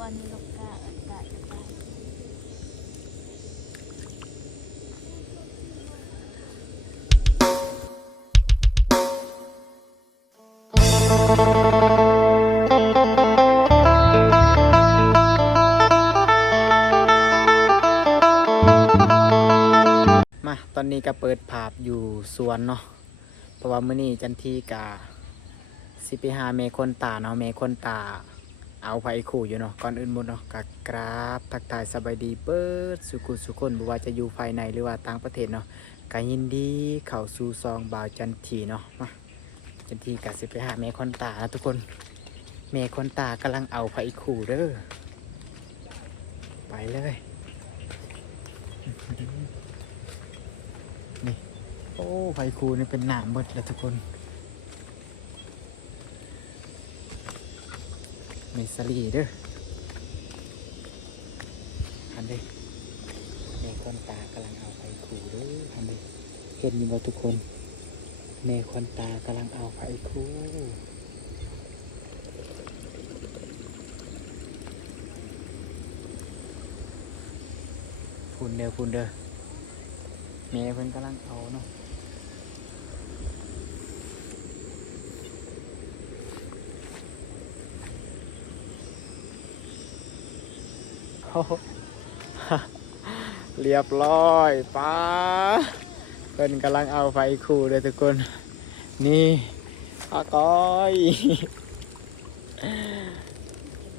วันนี้ลูกกาอากาศจะมาตอนนี้ก็เปิดภาพอยู่สวนเนาะเพราะว่ามื้อนี้จันทีกะสิไปหาเมคนตาเนาะเมคนตาเอาไผขู่อยู่เนาะก่อนอื่นหมดเนาะกะกราบทักทายสบายดีเปิดสุขุสุคนบ่ว่าจะอยู่ภายในหรือว่าต่างประเทศเนาะก็ยินดีเข้าสู่ซองบ่าวจันทีเนาะมาจันทีกะสิไปหาเมคนตานะทุกคนเมคนตากำลังเอาไผขู่เด้อไปเลยนี่โอ้ไผขู่นี่เป็นหนามหมดเลยทุกคนเมสลีเด้ออันนี้เมคอนตากำลังเอาไผขู่เด้ออันนี้เห็นอยู่บ่ทุกคนเมคอนตากำลังเอาไผขู่พูนเด้อพูนเด้อเมย์เพิ่นกำลังเอาเนาะโอ้โห เรียบร้อยป้าเพิ่นกำลังเอาไฟคู่เลยทุกคนนี่อากอย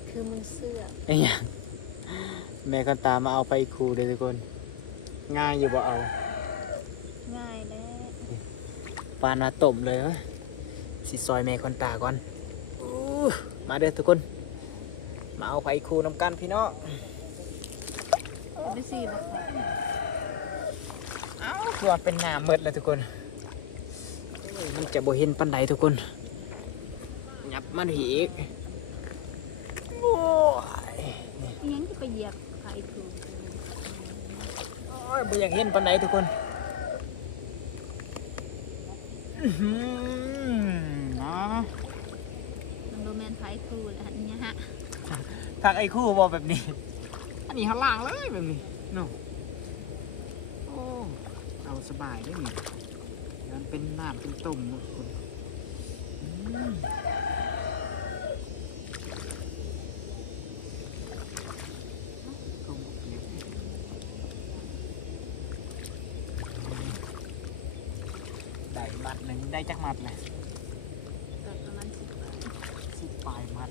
คือมึงเสื้อ ไอ้ยังแม่คนตามาเอาไฟคู่เลยทุกคนง่ายอยู่บ่เอา ง่ายแล้ว ปานมาต้มเลยเว้ยสิซอยแม่คนตาก่อนมาเด้อทุกคนมาเอาไฟคู่น้ำกันพี่น้อง ไม่ซีหรอกค่ะ เอ้าคือว่าเป็นหน้ามืดเลยทุกคนมันจะบ่เห็นปันใดทุกคนยับมันอีกโอ้ย ยังจะไปเหยียบไข่ถูก โอ้ยบ่อยากเห็นปันใดทุกคนนะ มันโรแมนไข่ถูกแล้วอันเนี้ยฮะ ทางไอ้คู่บอกแบบนี้อันนี้ข้างล่างเลยแบบนี้เนาะโอ้เอาสบายได้นี่มันเป็นน้ำเป็นตุ่มทุกคนได้มัดหนึ่งได้จักมัดเลย ก็ประมาณ10 บาท 10 ปลายมัด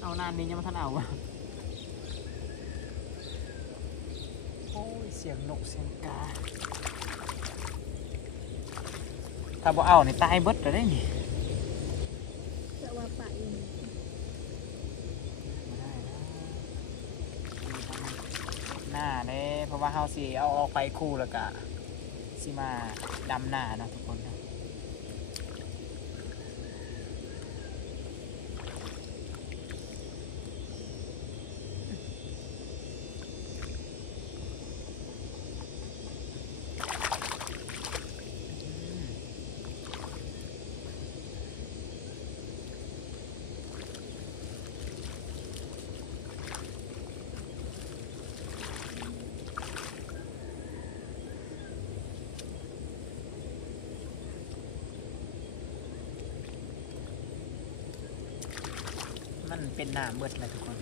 เอานานนี้ยังไม่ทันเอาอะโอ้ยเสียงนกเสียงกาถ้าบ่เอาในตายเบิดเลยได้นี่ จะว่าปะอยู่ ไม่ได้นะหน้าเลยเพราะว่าเฮาสิเอาออกไปคู่แล้วก็สิมาดำหน้านะทุกคนนะมันเป็นหน้ามืดเลยทุกคน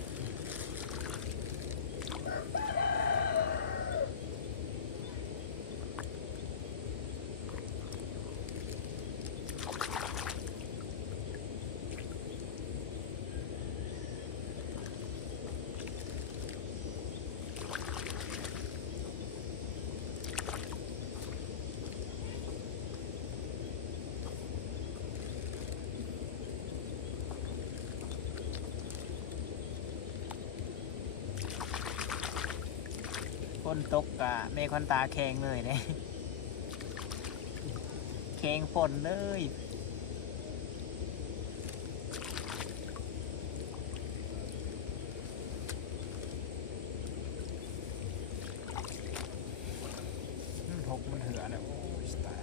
ฝนตกกะเมฆควันตาแข็งเลยเนี่ยแข็งฝนเลยทกมันเหือนะโอ้ยตาย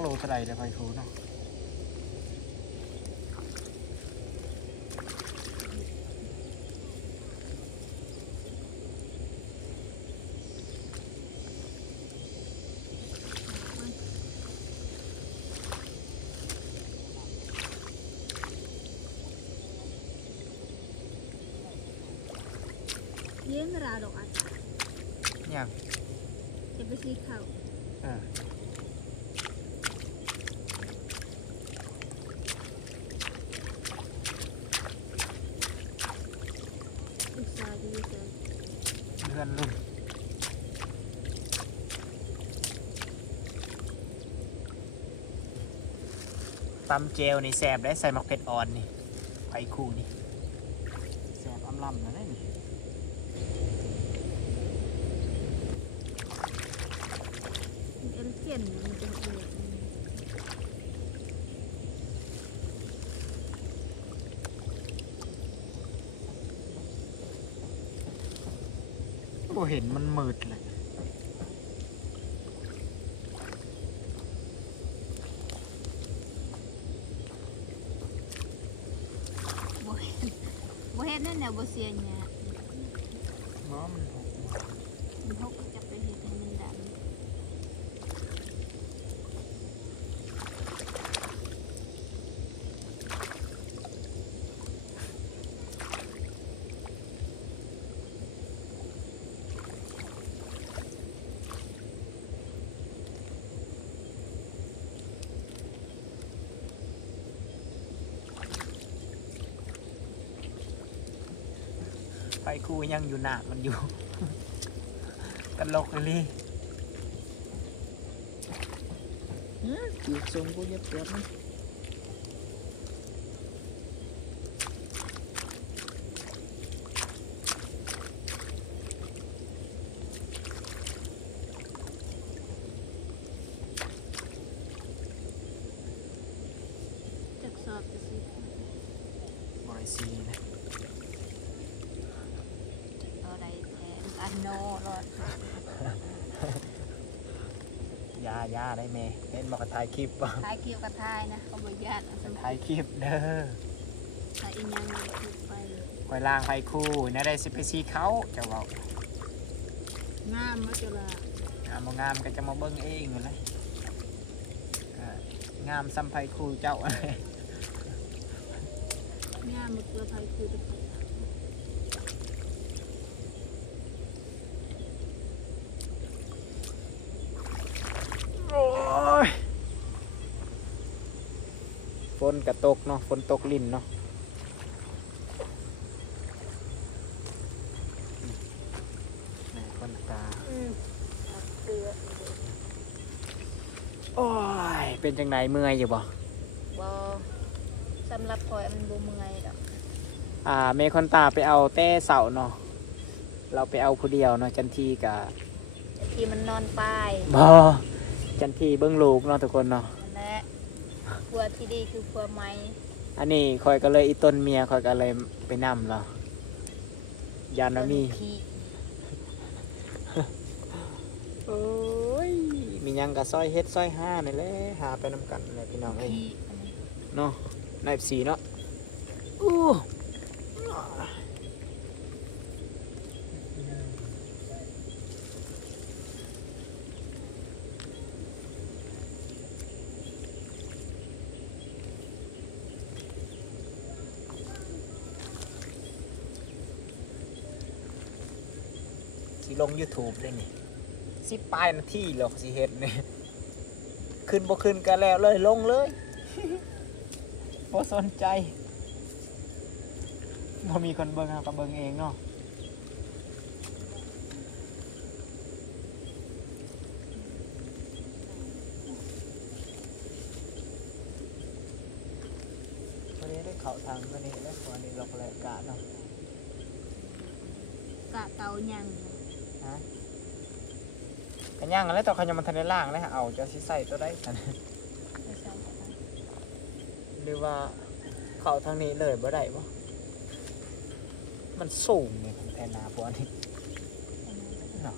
โลเท่าไหร่เลยไฟคูเนาะเย็นราดอกอัด ยัง จะไปซีเขา อ่า อุตส่าห์ดีใจ เพื่อนรุ่นตำเจลนี่แสบได้ใส่มักเผ็ดอ่อนนี่ไฟคูนี่แสบอำลำนะนี่ เอลเจนมันจะเดือด บ่เห็นมันมืดเลย บ่เห็นบ่เห็นนั่นแหละบ่เสียเนี่ย เนาะมันหก มันหกจะไปเห็ดให้มันดำ ไฟคูยังอยู่หนามันอยู่ ตลกเลยจีบทรงกูเย็บเย็บนะ จักสอบจะสิ บอยซีนะ ต่อใดแทนอันโนรอด ยาได้เมเล่นบอกถ่ายคลิปบ่ ท้ายเกี่ยวกับท้ายนะเขาบ่ญาติเอาสม ถ่ายคลิปเด้อ ท้ายอีหยังเลยคือไป คอยล่างไฟคูน่าได้สิไปซีเขาจะเว้าง ามมาจุฬาง ามบ่งามก็จะมาเบิ่งเองนั่นแหละงามซ้ำไฟคูเจ้า งามมาตัวไทยคือจะไป โอ้ยฝนกระตกเนาะฝนตกลิ่นเนาะแม่คนตา เกลือ โอ้ยเป็นจังไดเมื่อยอยู่บ่ บ่สำหรับคอยมันบ่เมื่อยดอก เมคอนตาไปเอาเต้เสาเนาะเราไปเอาผู้เดียวเนาะจันทีกับ ที่มันนอนป้าย บ่จันทีเบิ้งลูกเนาะทุกคนเนาะ นั่นแหละครัวที่ดีคือครัวไม้ อันนี้คอยก็เลยอีต้นเมียคอยก็เลยไปนำเรายานว่ามี พี่ โอ้ยมีหยังกับซอยเฮ็ดซอยห้านี่แหละหาไปนำกันเลยพี่น้องเอ้ย พี่อันนี้ เนาะนายสีเนาะอู้สิลง YouTube ได้นี่10 ปลายนาทีหรอกสิเฮ็ดนี่ขึ้นบ่ขึ้นก็แล้วเลยลงเลย บ่สนใจบ่มีคนเบิ่งเราก็เบิ่งเองเนาะวันนี้ได้เข้าทางวันนี้แล้ววันนี้เราก็เลยกะเนาะ กะเกาหยัง ฮะกันย่างกันแล้วต่อขยำมันทันได้ล่างเลยเอาจะสิใส่ตัวได้กัน ไม่ใช่ค่ะ หรือว่าเข้าทางนี้เลยบ่ได้บ่มันสูงนี่แทนนาพวกนี้เนาะ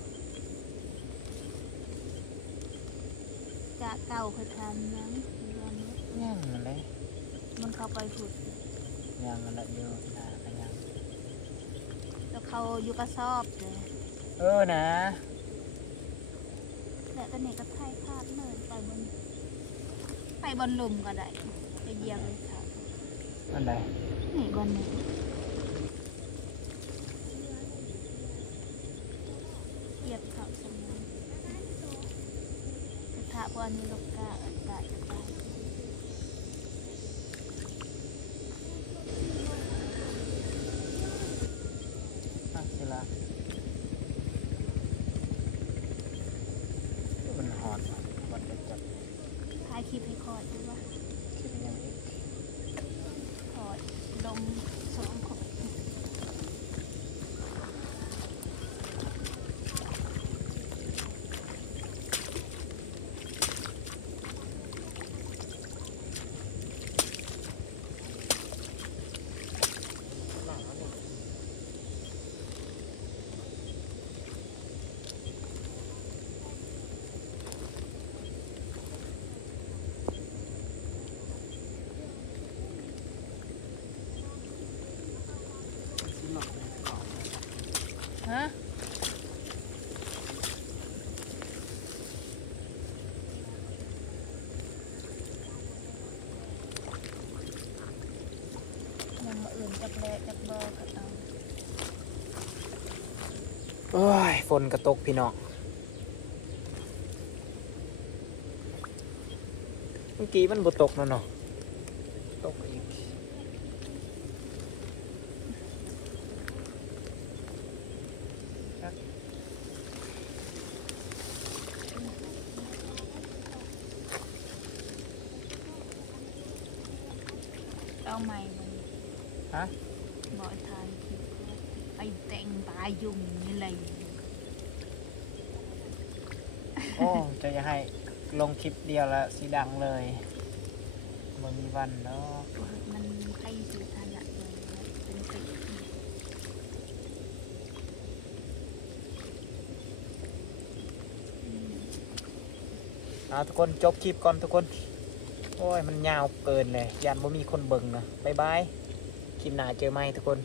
จะเก่าเคยทานยังเดือนนี้ ย่างมันเลย มันเข้าไปผุด ย่างมันละอยู่นากันย่าง แล้วเขาอยู่กระสอบเลย นะ แต่ตอนนี้ก็ถ่ายภาพเลยไปบนหลุมก็ได้ไปเยี่ยมเลยค่ะ อันใด นี่บนนี้เหยียบเขาสมองกระทะพวกนี้ลูกกาอากาศจะตาย สิละมันหอนมันจะจับ ถ่ายคลิปให้คอดดูว่า คิดยังอีก คอดลมสองขด สิหลอกก่อน ฮะยังมาอื่นจับแลจับบอกระเอา โอ้ยฝนกระตกพี่น้องเมื่อกี้มันบ่ตกแล้วเนาะตกอีก เอาใหม่มัน ฮะ บอกทานคลิปไปแต่งตายยุ่งนี่เลย โอ้จะอย่าให้ลงคลิปเดียวแล้วสีดังเลยมันมีวันเนาะ มันใครสื่อทันละเลยเป็นติด เอาทุกคนจบคลิปก่อนทุกคน โอ้ยมันยาวเกินเลยยันบ่มีคนเบิ่งนะบ๊ายบายคลิปหน้าเจอไหมทุกคน